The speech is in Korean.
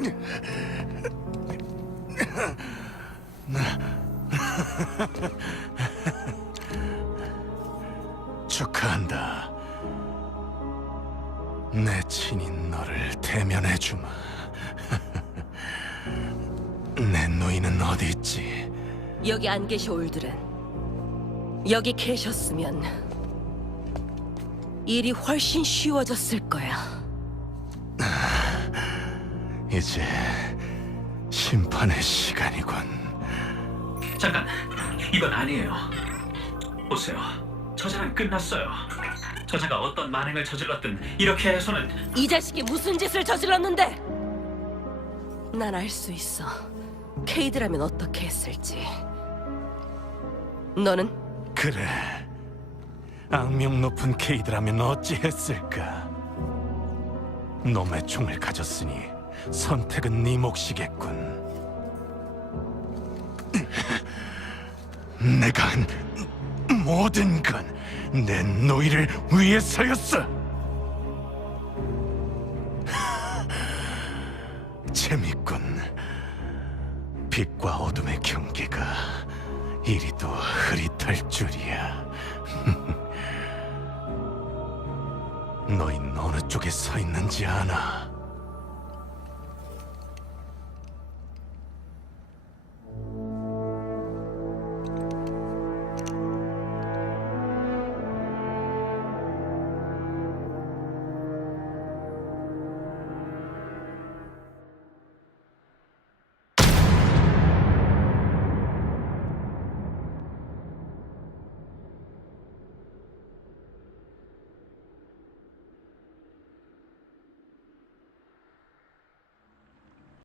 축하한다. 내 친인 너를 대면해 주마. 내 노인은 어디 있지? 여기 안 계셔 올들은 여기 계셨으면 일이 훨씬 쉬워졌을 거야. 이제 심판의 시간이군. 잠깐, 이건 아니에요. 보세요. 저자는 끝났어요. 저자가 어떤 만행을 저질렀든 이렇게 해서는 이 자식이 무슨 짓을 저질렀는데? 난 알 수 있어. 케이드라면 어떻게 했을지. 너는 그래. 악명 높은 케이드라면 어찌했을까? 놈의 총을 가졌으니 선택은 네 몫이겠군. 내가 한 모든 건 내 노이를 위해서였어. 재밌군. 빛과 어둠의 경계가 이리도 흐릿할 줄이야. 너희 어느 쪽에 서 있는지 아나?